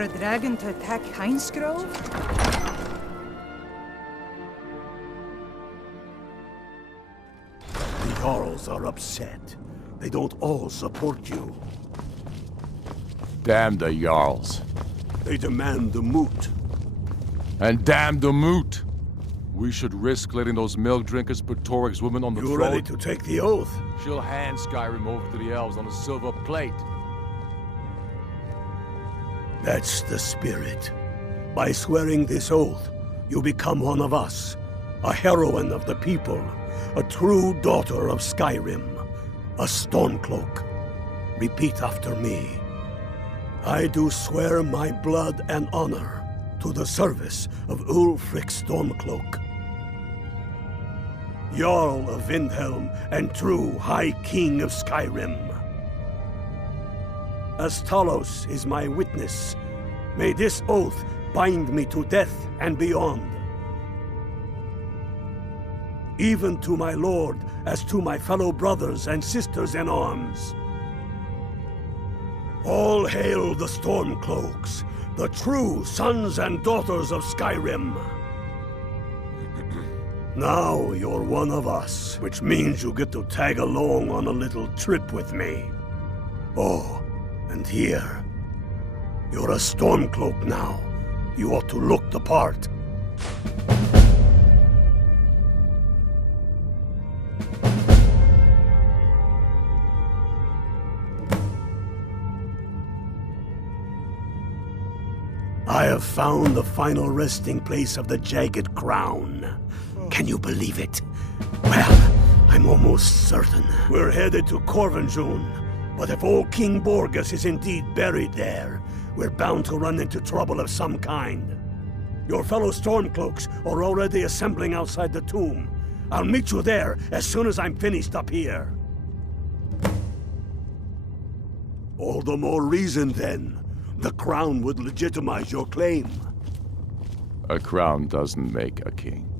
for a dragon to attack Heinz Grove? The Jarls are upset. They don't all support you. Damn the Jarls. They demand the moot. And damn the moot! We should risk letting those milk drinkers put Torik's woman on the You throne. ready to take the oath? She'll hand Skyrim over to the elves on a silver plate. That's the spirit. By swearing this oath, you become one of us. A heroine of the people. A true daughter of Skyrim. A Stormcloak. Repeat after me. I do swear my blood and honor to the service of Ulfric Stormcloak, Jarl of Windhelm and true High King of Skyrim. As Talos is my witness, may this oath bind me to death and beyond. Even to my lord, as to my fellow brothers and sisters in arms. All hail the Stormcloaks, the true sons and daughters of Skyrim. Now you're one of us, which means you get to tag along on a little trip with me. Oh, and here. You're a Stormcloak now. You ought to look the part. I have found the final resting place of the Jagged Crown. Can you believe it? Well, I'm almost certain. We're headed to Corvinjun, but if old King Borgus is indeed buried there, we're bound to run into trouble of some kind. Your fellow Stormcloaks are already assembling outside the tomb. I'll meet you there as soon as I'm finished up here. All the more reason, then. The crown would legitimize your claim. A crown doesn't make a king.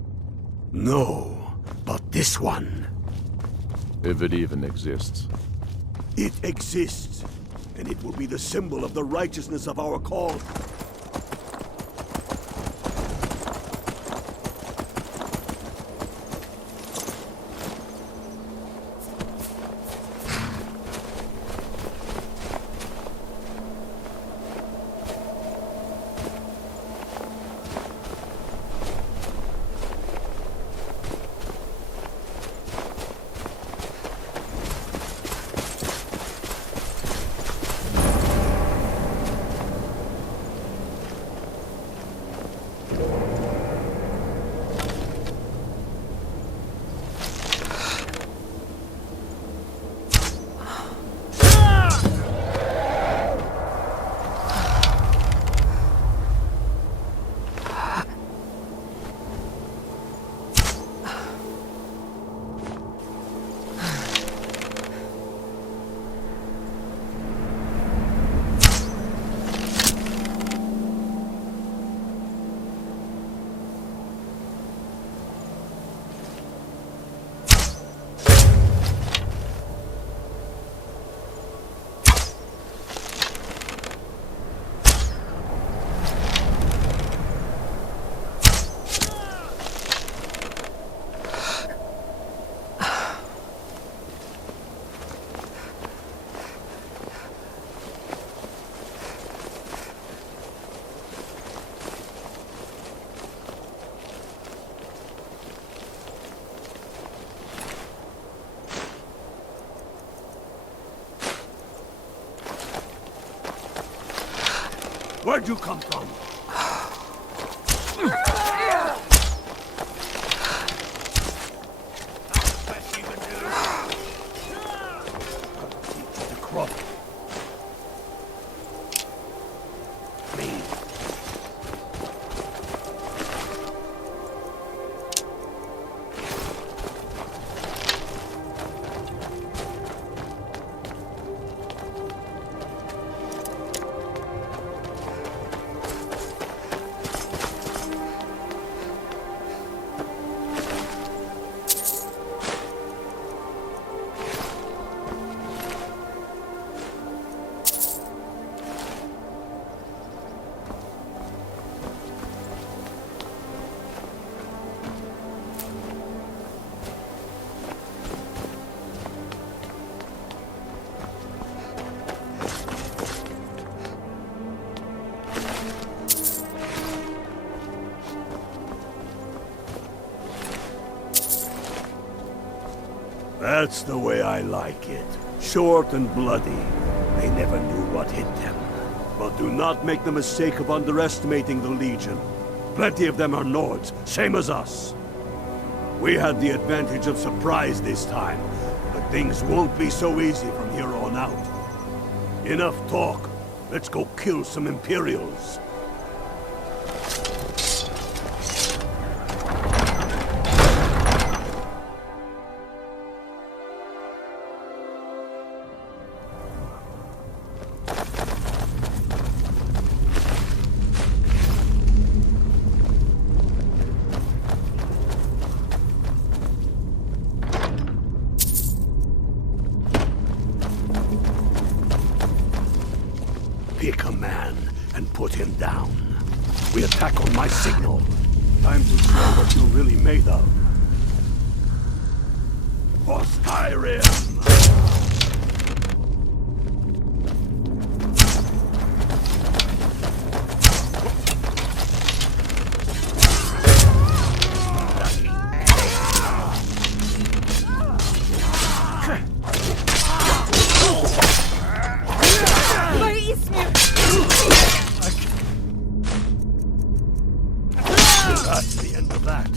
No, but this one. If it even exists. It exists, and it will be the symbol of the righteousness of our cause. Where'd you come from? That's the way I like it. Short and bloody. They never knew what hit them. But do not make the mistake of underestimating the Legion. Plenty of them are Nords, same as us. We had the advantage of surprise this time, but things won't be so easy from here on out. Enough talk. Let's go kill some Imperials. Pick a man and put him down. We attack on my signal. Time to show what you're really made of. For Skyrim! That's the end of that.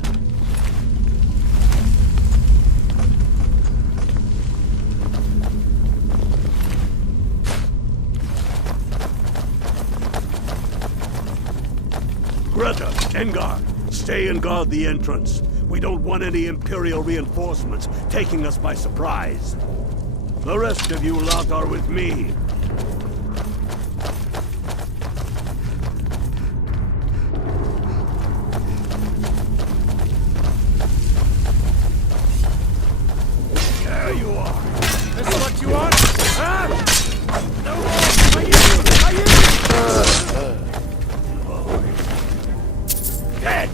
Greta, Engar, stay and guard the entrance. We don't want any Imperial reinforcements taking us by surprise. The rest of you lot are with me. There you are. This is what you want? Huh? No more! Dead!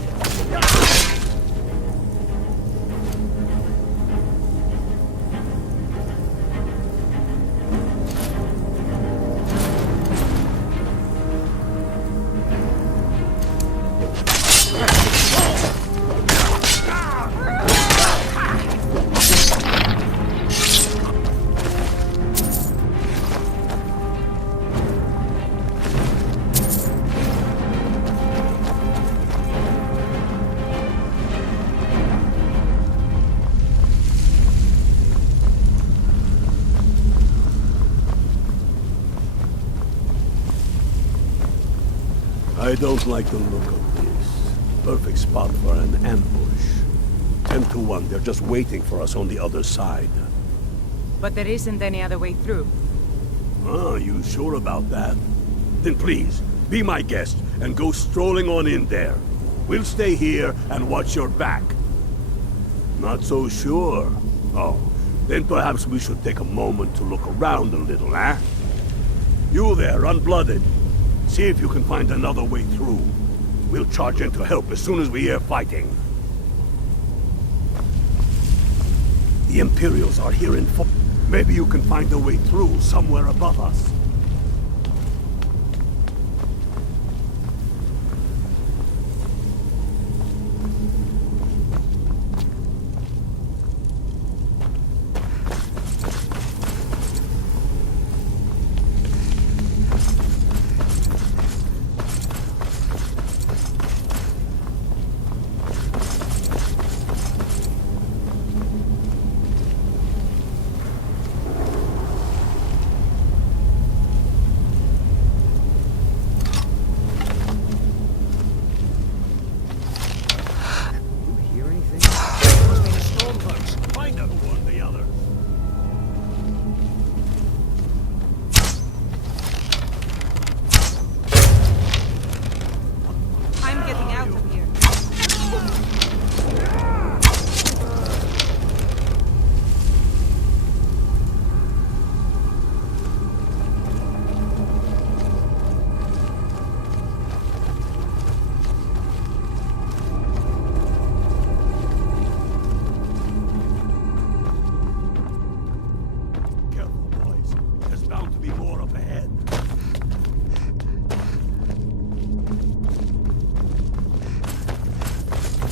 I don't like the look of this. Perfect spot for an ambush. 10 to 1, they're just waiting for us on the other side. But there isn't any other way through. Ah, you sure about that? Then please, be my guest and go strolling on in there. We'll stay here and watch your back. Not so sure. Oh, then perhaps we should take a moment to look around a little, eh? You there, unblooded. See if you can find another way through. We'll charge in to help as soon as we hear fighting. The Imperials are here in force. Maybe you can find a way through somewhere above us.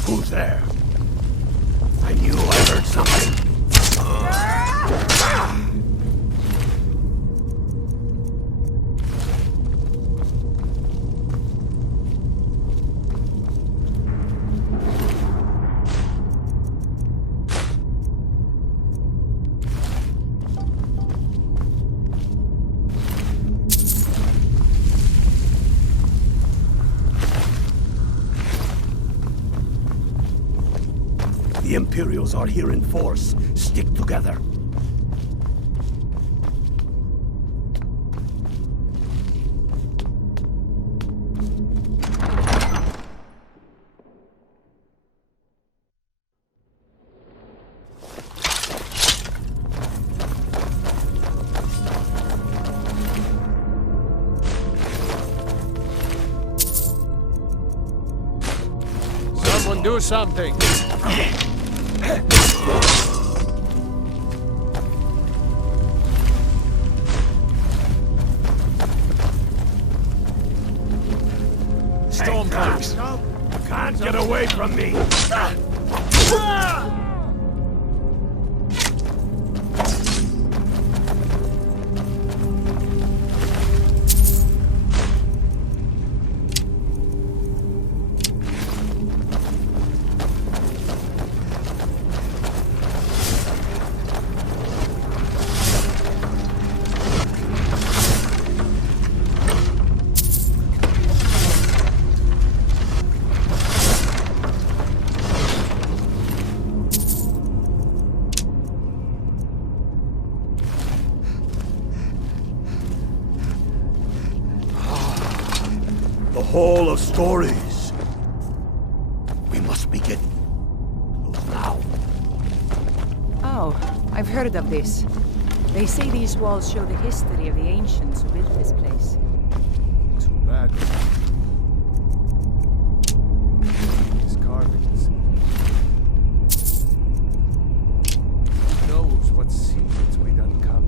Who's there? I knew I heard something. Imperials are here in force. Stick together. Someone do something! Stormcloaks! Can't get away from me! The Hall of Stories. We must be getting close now. Oh, I've heard of this. They say these walls show the history of the ancients who built this place. Too bad. These carvings. Who knows what secrets we'd uncover?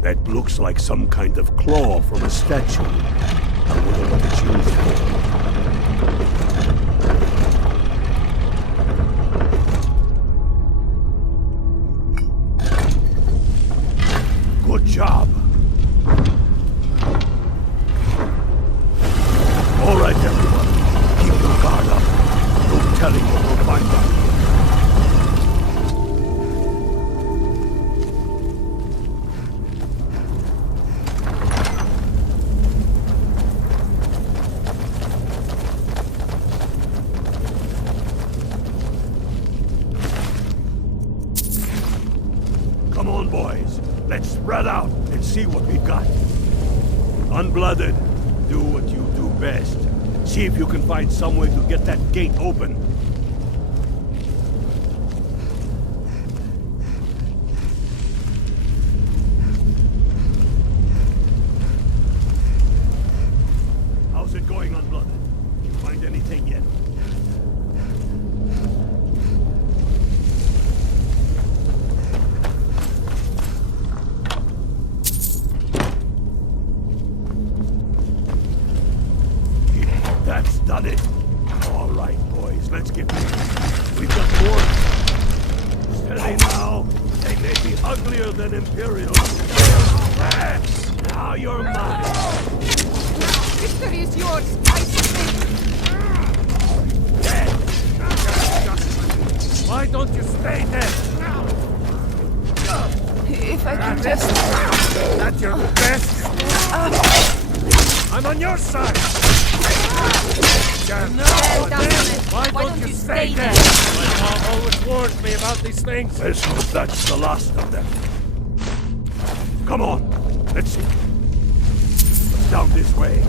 That looks like some kind of claw from a statue. I wonder what it's used for. Good job. All right, everyone. Keep your guard up. No telling what we'll find out. Come on, boys. Let's spread out and see what we've got. Unblooded, do what you do best. See if you can find some way to get that gate open. How's it going, Unblooded? Did you find anything yet? That's done it. All right, boys, let's get moving. We've got more. Steady now. They may be uglier than Imperials. Now you're mine. Victory is yours, I say. Dead. Why don't you stay there? If I can just... That's your best? I'm on your side! Why don't you stay there? My mom always warns me about these things. Let's hope that's the last of them. Come on, let's see. It's down this way.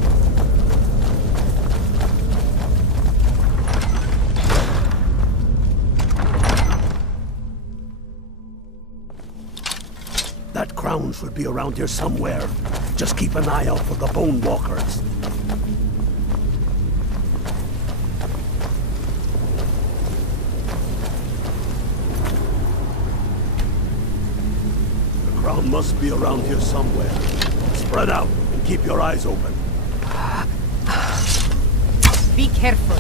That crown should be around here somewhere. Just keep an eye out for the Bone Walkers. The crown must be around here somewhere. Spread out and keep your eyes open. Be careful.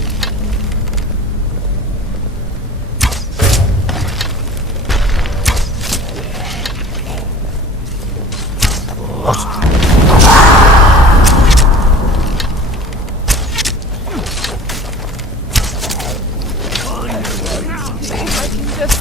If I can just...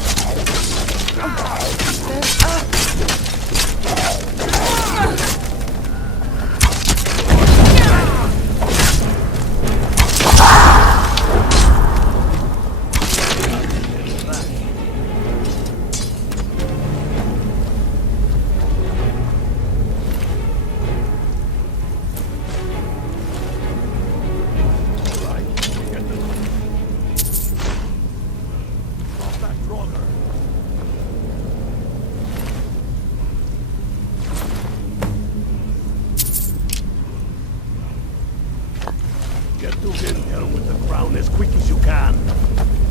crown as quick as you can.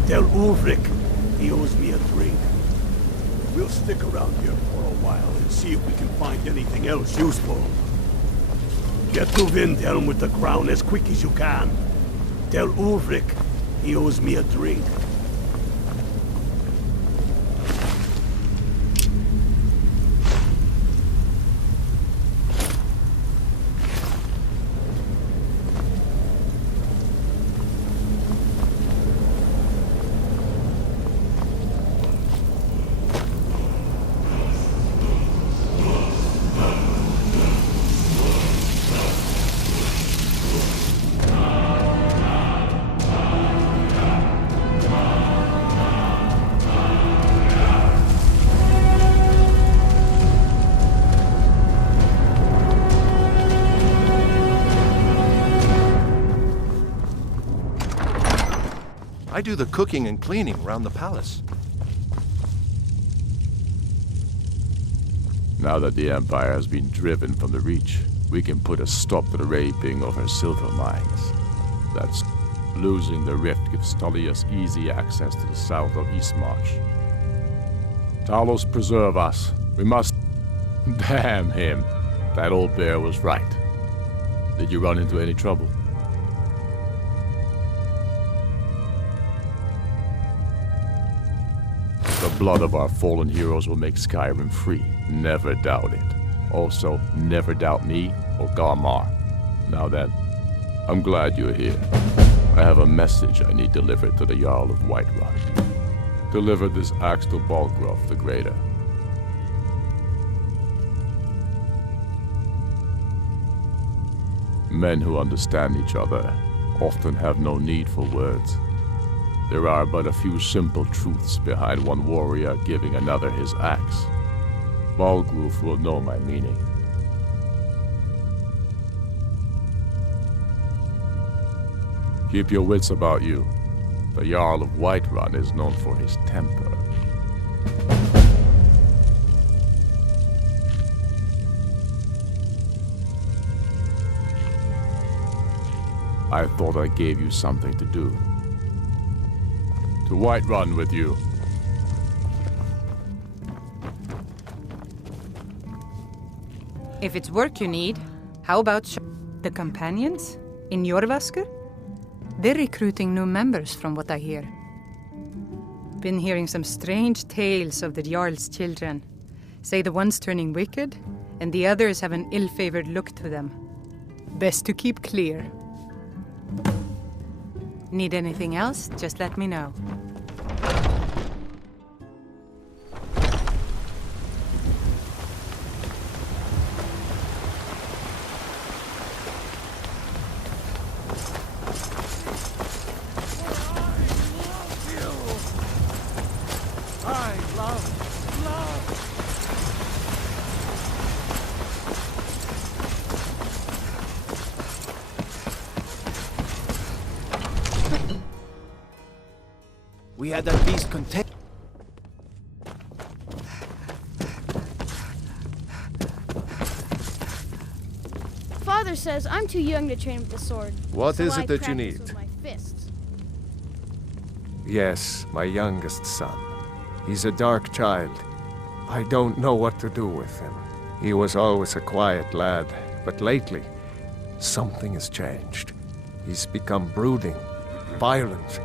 Tell Ulrich he owes me a drink. We'll stick around here for a while and see if we can find anything else useful. Get to Windhelm with the crown as quick as you can. Tell Ulrich he owes me a drink. I do the cooking and cleaning around the palace. Now that the Empire has been driven from the Reach, we can put a stop to the raping of her silver mines. That's losing the rift gives Tullius easy access to the south of Eastmarch. Talos preserve us. We must... Damn him. That old bear was right. Did you run into any trouble? The blood of our fallen heroes will make Skyrim free. Never doubt it. Also, never doubt me or Garmar. Now then, I'm glad you're here. I have a message I need delivered to the Jarl of Whiterun. Deliver this axe to Balgruuf the Greater. Men who understand each other often have no need for words. There are but a few simple truths behind one warrior giving another his axe. Balgruuf will know my meaning. Keep your wits about you. The Jarl of Whiterun is known for his temper. I thought I gave you something to do. To Whiterun with you. If it's work you need, how about the companions in Jorvaskr? They're recruiting new members from what I hear. Been hearing some strange tales of the Jarl's children. Say the one's turning wicked, and the others have an ill-favored look to them. Best to keep clear. Need anything else? Just let me know. We had at least contain. Father says I'm too young to train with the sword. What so is I it that you practice need? with my fists. Yes, my youngest son. He's a dark child. I don't know what to do with him. He was always a quiet lad, but lately, something has changed. He's become brooding, violent.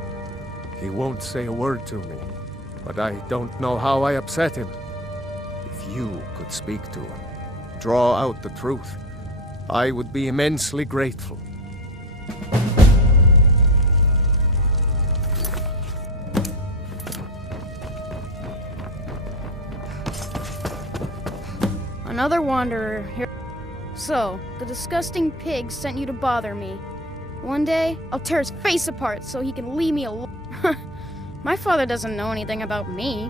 He won't say a word to me, but I don't know how I upset him. If you could speak to him, draw out the truth, I would be immensely grateful. Another wanderer here. So, the disgusting pig sent you to bother me. One day, I'll tear his face apart so he can leave me alone. My father doesn't know anything about me.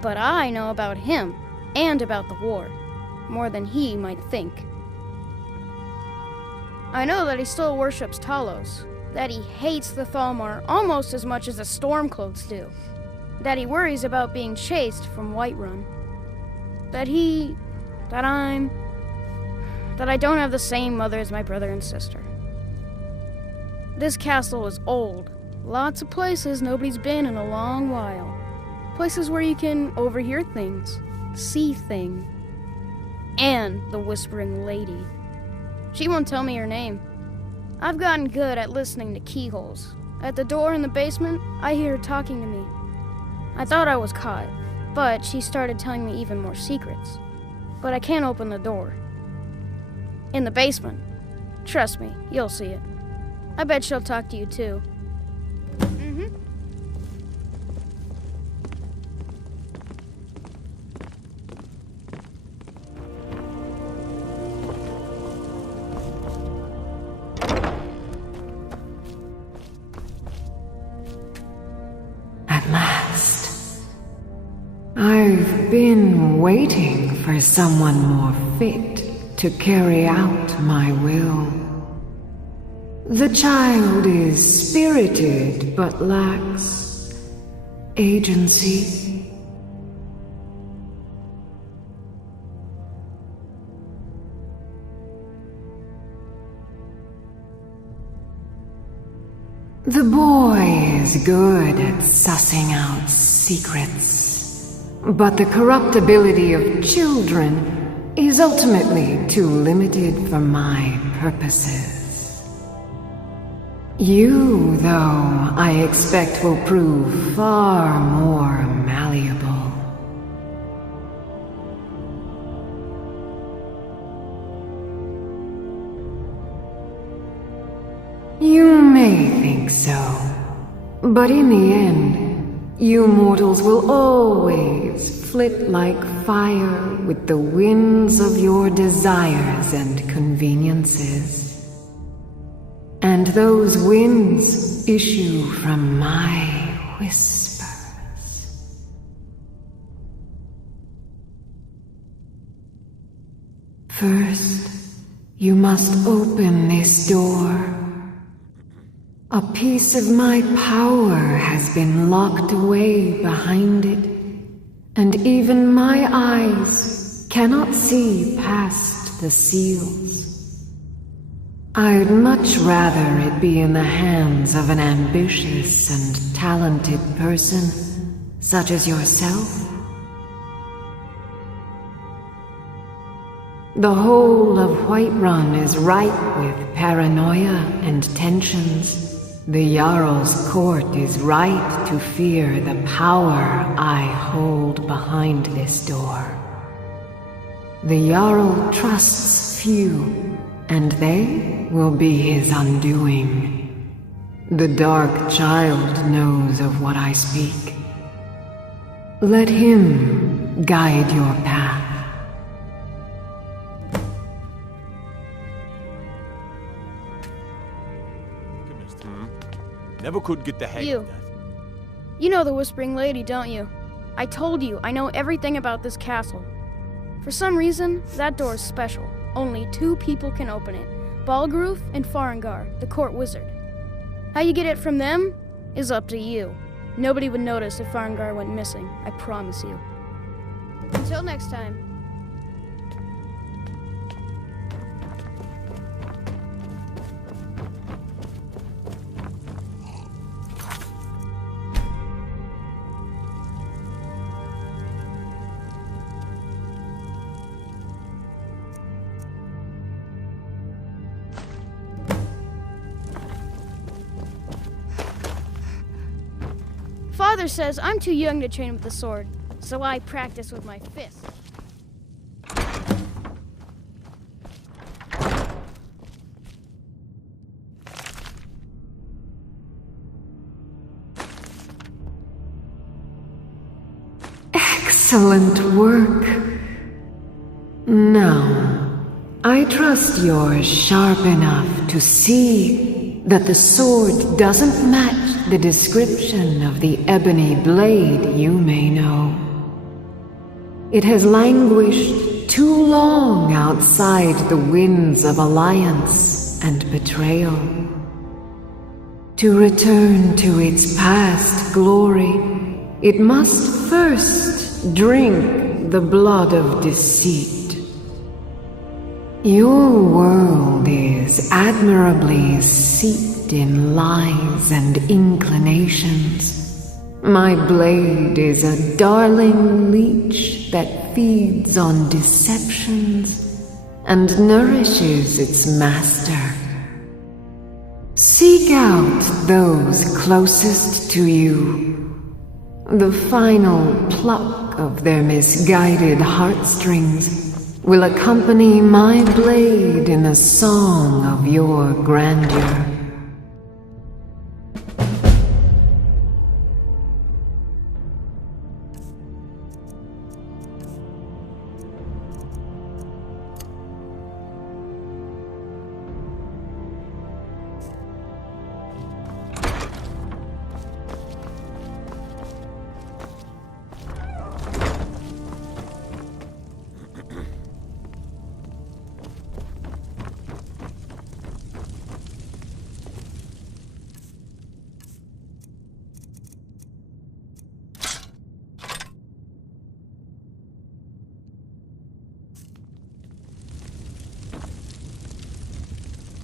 But I know about him, and about the war. More than he might think. I know that he still worships Talos. That he hates the Thalmor almost as much as the Stormcloaks do. That he worries about being chased from Whiterun. That I don't have the same mother as my brother and sister. This castle is old. Lots of places nobody's been in a long while. Places where you can overhear things, see things. And the Whispering Lady. She won't tell me her name. I've gotten good at listening to keyholes. At the door in the basement, I hear her talking to me. I thought I was caught, but she started telling me even more secrets. But I can't open the door. In the basement. Trust me, you'll see it. I bet she'll talk to you too. At last. I've been waiting for someone more fit to carry out my will. The child is spirited but lacks agency. The boy is good at sussing out secrets, but the corruptibility of children is ultimately too limited for my purposes. You, though, I expect will prove far more malleable. You may think so, but in the end, you mortals will always flit like fire with the winds of your desires and conveniences. And those winds issue from my whispers. First, you must open this door. A piece of my power has been locked away behind it, and even my eyes cannot see past the seals. I'd much rather it be in the hands of an ambitious and talented person, such as yourself. The whole of Whiterun is ripe with paranoia and tensions. The Jarl's court is right to fear the power I hold behind this door. The Jarl trusts few, and they will be his undoing. The Dark Child knows of what I speak. Let him guide your path. Never could get the hang of that. You know the Whispering Lady, don't you? I told you, I know everything about this castle. For some reason, that door is special. Only 2 people can open it. Balgruf and Farengar, the court wizard. How you get it from them is up to you. Nobody would notice if Farengar went missing, I promise you. Until next time. Father says I'm too young to train with the sword, so I practice with my fists. Excellent work. Now, I trust you're sharp enough to see that the sword doesn't match the description of the ebony blade you may know. It has languished too long outside the winds of alliance and betrayal. To return to its past glory, it must first drink the blood of deceit. Your world is admirably seeped steeped in lies and inclinations. My blade is a darling leech that feeds on deceptions and nourishes its master. Seek out those closest to you. The final pluck of their misguided heartstrings will accompany my blade in a song of your grandeur.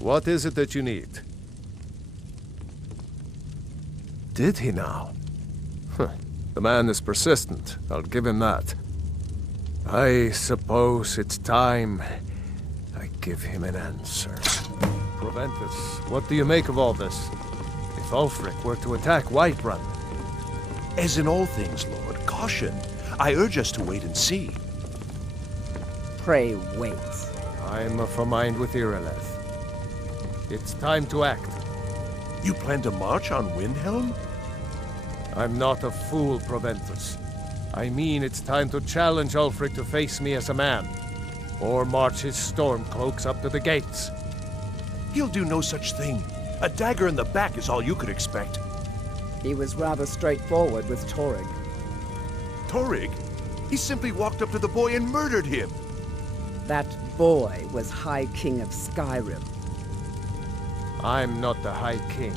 What is it that you need? Did he now? The man is persistent, I'll give him that. I suppose it's time I give him an answer. Proventus, what do you make of all this? If Ulfric were to attack Whiterun... As in all things, Lord, caution. I urge us to wait and see. Pray wait. I'm of a mind with Irileth. It's time to act. You plan to march on Windhelm? I'm not a fool, Proventus. I mean it's time to challenge Ulfric to face me as a man. Or march his stormcloaks up to the gates. He'll do no such thing. A dagger in the back is all you could expect. He was rather straightforward with Torrig. Torrig? He simply walked up to the boy and murdered him. That boy was High King of Skyrim. I'm not the High King,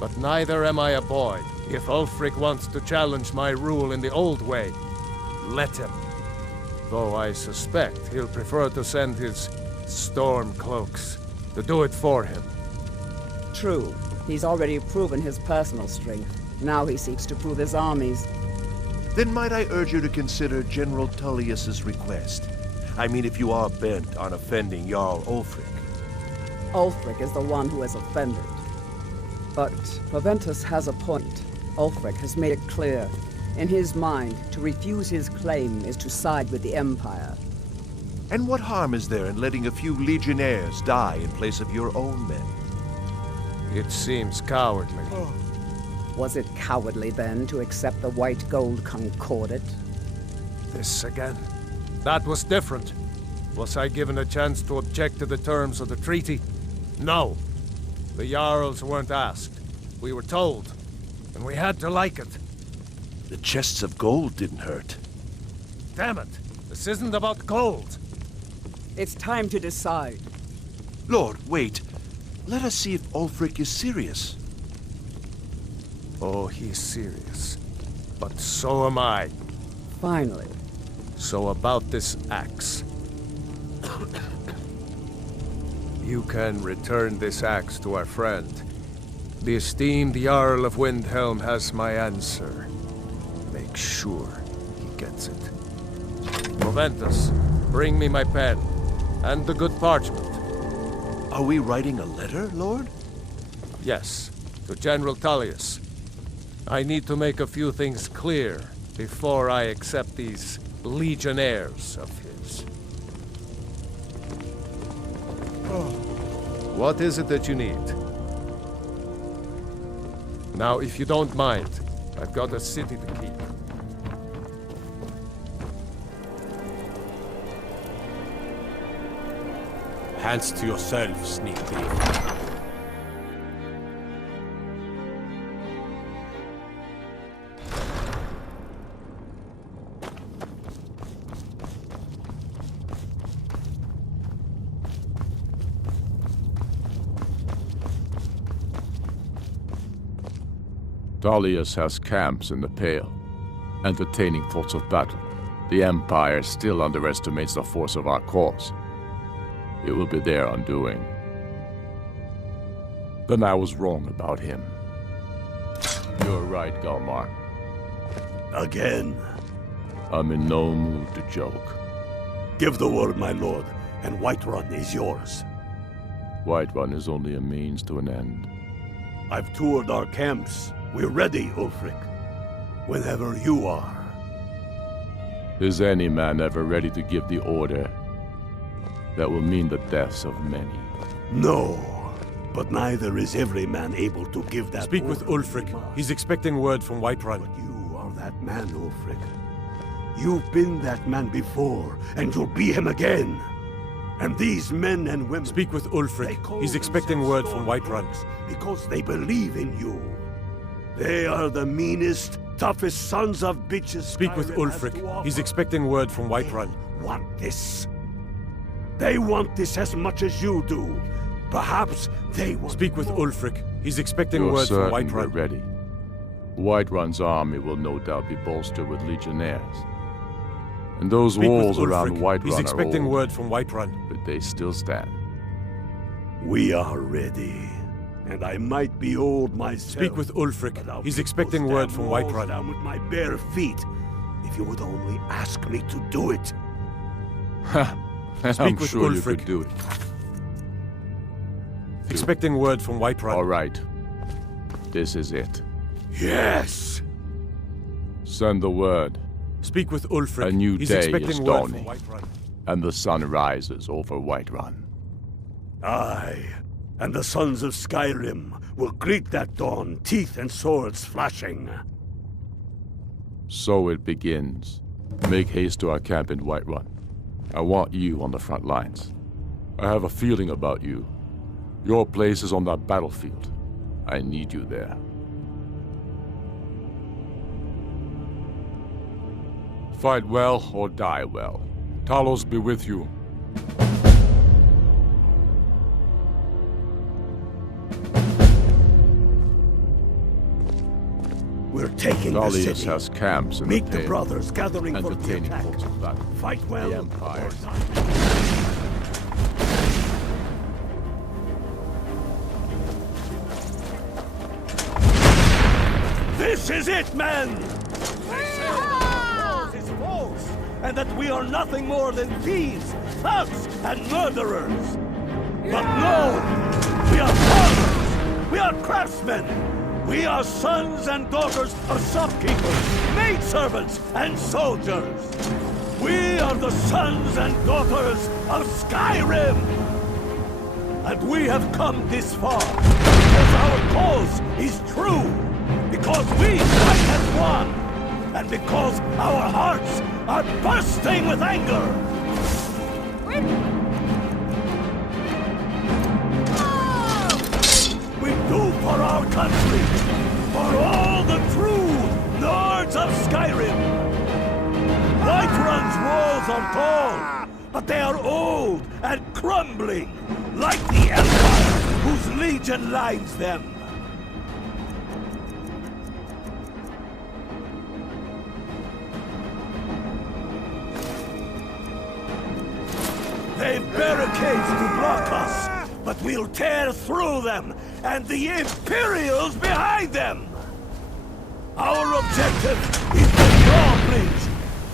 but neither am I a boy. If Ulfric wants to challenge my rule in the old way, let him. Though I suspect he'll prefer to send his stormcloaks to do it for him. True. He's already proven his personal strength. Now he seeks to prove his armies. Then might I urge you to consider General Tullius's request? I mean, if you are bent on offending Jarl Ulfric. Ulfric is the one who has offended. But Proventus has a point. Ulfric has made it clear. In his mind, to refuse his claim is to side with the Empire. And what harm is there in letting a few legionnaires die in place of your own men? It seems cowardly. Was it cowardly, then, to accept the White Gold Concordat? This again? That was different. Was I given a chance to object to the terms of the treaty? No. The Jarls weren't asked. We were told. And we had to like it. The chests of gold didn't hurt. Damn it! This isn't about gold! It's time to decide. Lord, wait. Let us see if Ulfric is serious. Oh, he's serious. But so am I. Finally. So about this axe. You can return this axe to our friend. The esteemed Jarl of Windhelm has my answer. Make sure he gets it. Proventus, bring me my pen. And the good parchment. Are we writing a letter, Lord? Yes, to General Tullius. I need to make a few things clear before I accept these legionnaires of his. What is it that you need? Now, if you don't mind, I've got a city to keep. Hands to yourself, sneak thief. Tullius has camps in the Pale, entertaining thoughts of battle. The Empire still underestimates the force of our cause. It will be their undoing. Then I was wrong about him. You're right, Galmar. Again. I'm in no mood to joke. Give the word, my lord, and Whiterun is yours. Whiterun is only a means to an end. I've toured our camps. We're ready, Ulfric. Whenever you are. Is any man ever ready to give the order that will mean the deaths of many? No, but neither is every man able to give that Speak with order. Ulfric. He's expecting word from Whiterun. But you are that man, Ulfric. You've been that man before, and you'll be him again. And these men and women... Speak with Ulfric. He's expecting word from Whiterun. Because they believe in you. They are the meanest, toughest sons of bitches. Speak with Ulfric. He's expecting word from Whiterun. They want this. They want this as much as you do. Perhaps they want... Speak with Ulfric. He's expecting You're word from certain we're Whiterun. ready. Whiterun's army will no doubt be bolstered with legionnaires. And those Speak walls with around Ulfric. Whiterun He's expecting are old, word from Whiterun. but they still stand. We are ready. And I might be old myself. Speak with Ulfric. but I'll He's kick expecting those word damn from walls Whiterun. down with my bare feet. If you would only ask me to do it. I'm with sure you Ulfric. could do it. Expecting word from Whiterun. All right. This is it. Yes! Send the word, Speak with Ulfric. A new He's day expecting is word from dawning. Whiterun. and the sun rises over Whiterun. Aye, and the sons of Skyrim will greet that dawn, teeth and swords flashing. So it begins. Make haste to our camp in Whiterun. I want you on the front lines. I have a feeling about you. Your place is on that battlefield. I need you there. Fight well or die well. Talos be with you. We're taking the Dalius city. has camps in Meet the the plain, brothers gathering for the entertaining attack. folks of battle. Fight well. The Empire. or die. This is it, men! They say that the is false, and that we are nothing more than thieves, thugs, and murderers. But no! We are farmers! We are craftsmen! We are sons and daughters of shopkeepers, maidservants, and soldiers! We are the sons and daughters of Skyrim! And we have come this far because our cause is true! Because we fight as one! And because our hearts are bursting with anger! We do for our country! For all the true Nords of Skyrim! Whiterun's walls are tall, but they are old and crumbling, like the Empire whose legion lines them. They've barricades to block us, but we'll tear through them, and the Imperials behind them! Our objective is the drawbridge.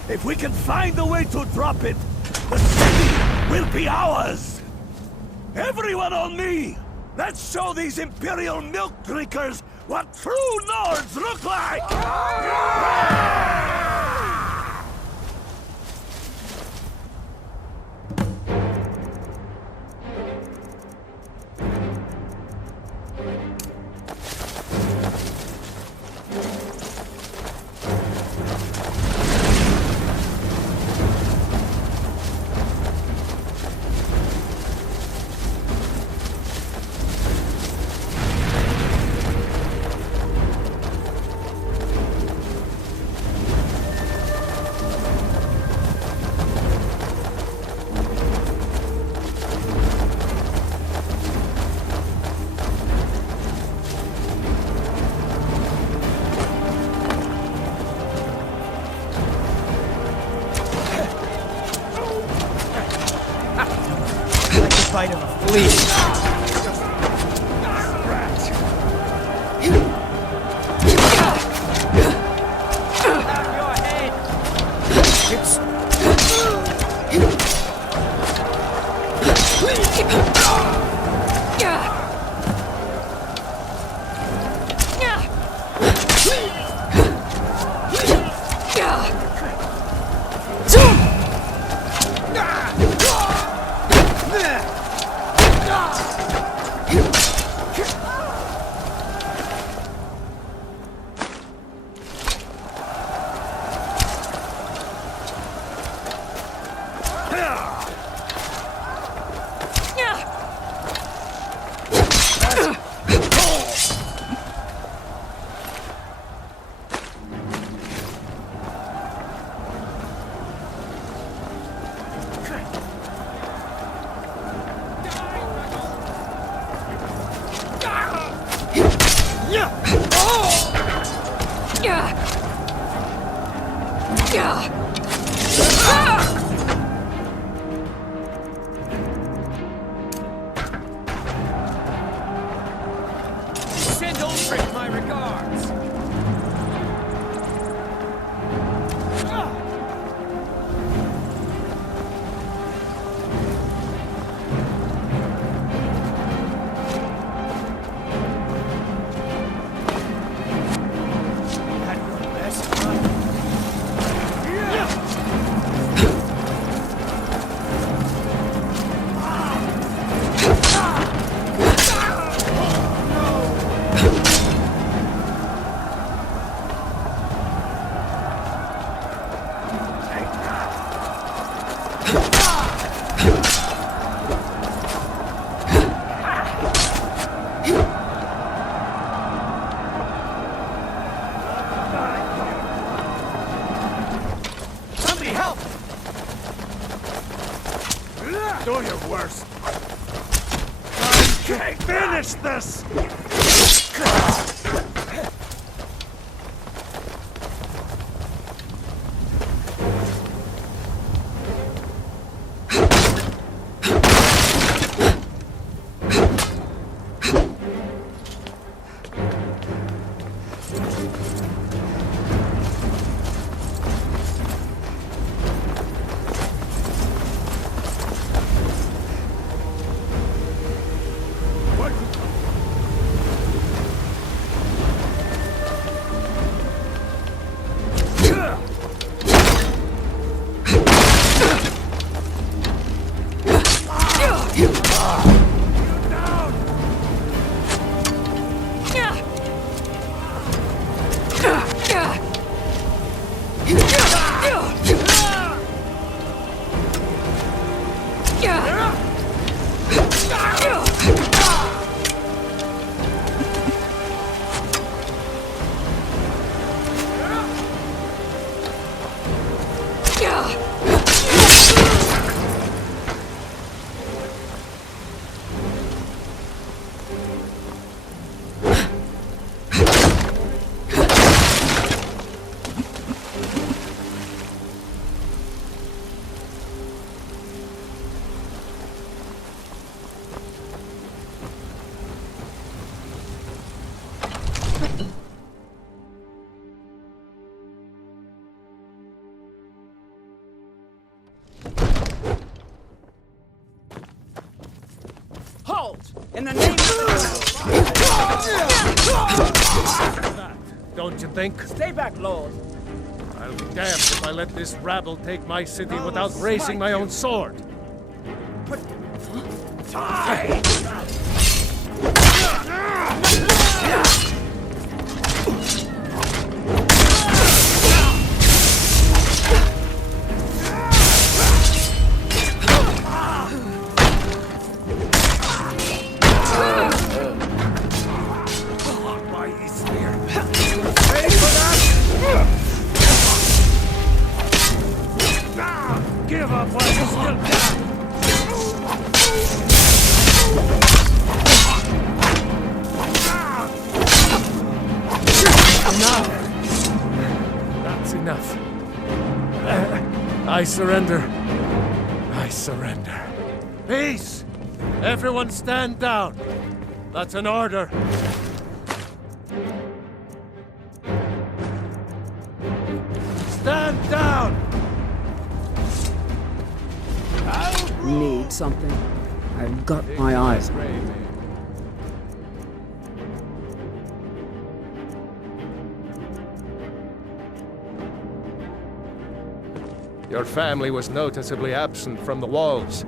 If we can find a way to drop it, the city will be ours! Everyone on me! Let's show these Imperial milk drinkers what true Nords look like! Like the bite of a flea. Send Ulfric my regards. Do your worst. Finish this! In the name of Don't you think? Stay back, Lord. I'll be damned if I let this rabble take my city without raising my own sword. Give up while you still can! Enough! That's enough. I surrender. I surrender. Peace! Everyone stand down. That's an order. Stand down! Need something? I've got my eyes on Grave. Your family was noticeably absent from the walls.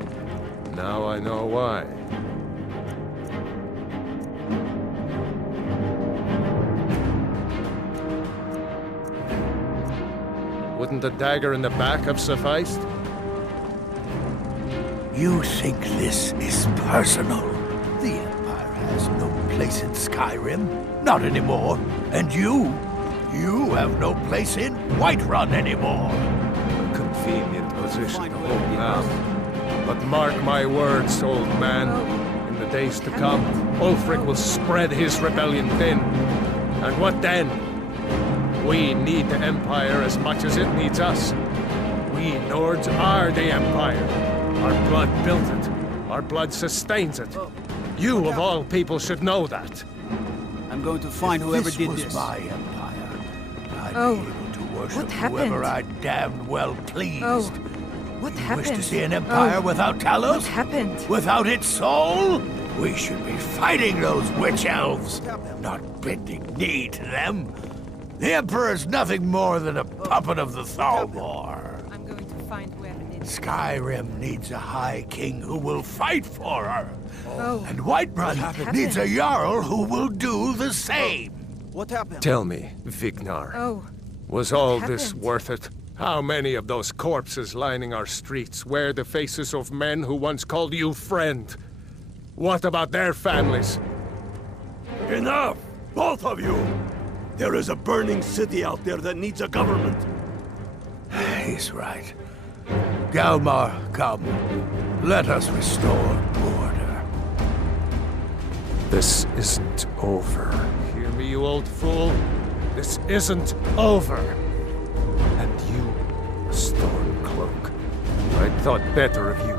Now I know why. Wouldn't a dagger in the back have sufficed? You think this is personal? The Empire has no place in Skyrim. Not anymore. And you have no place in Whiterun anymore. A convenient position to hold now. But mark my words, old man. In the days to come, Ulfric will spread his rebellion thin. And what then? We need the Empire as much as it needs us. We Nords are the Empire. Our blood built it. Our blood sustains it. You, of all people, should know that. I'm going to find whoever did this. this. My Empire. I'd Oh, be able to worship what happened? whoever I damned well pleased. Oh, what You happened? wish to see an empire without Talos? What happened? Without its soul? We should be fighting those witch elves, not bending knee to them. The Emperor is nothing more than a puppet of the Thalmor. I'm going to find whoever did it. Skyrim needs a High King who will fight for her. Oh, And Whiterun happened? needs a Jarl who will do the same. What happened? Tell me, Vignar, oh, was all this happened? worth it? How many of those corpses lining our streets wear the faces of men who once called you friend? What about their families? Enough! Both of you! There is a burning city out there that needs a government. He's right. Galmar, come. Let us restore order. This isn't over. Hear me, you old fool? This isn't over. And you, Stormcloak, I thought better of you.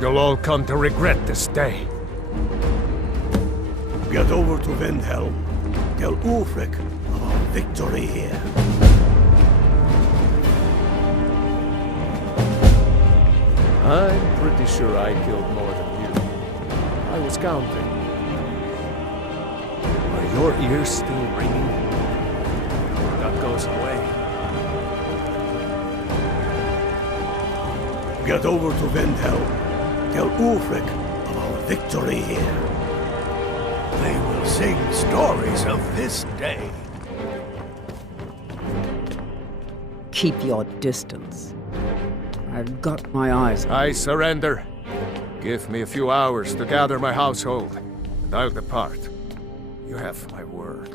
You'll all come to regret this day. Get over to Windhelm. Tell Ulfric of our victory here. I'm pretty sure I killed more than you. I was counting. Are your ears still ringing? That goes away. Get over to Windhelm. Tell Ulfric of our victory here. They will sing stories of this day. Keep your distance. I've got my eyes. I surrender. Give me a few hours to gather my household, and I'll depart. You have my word.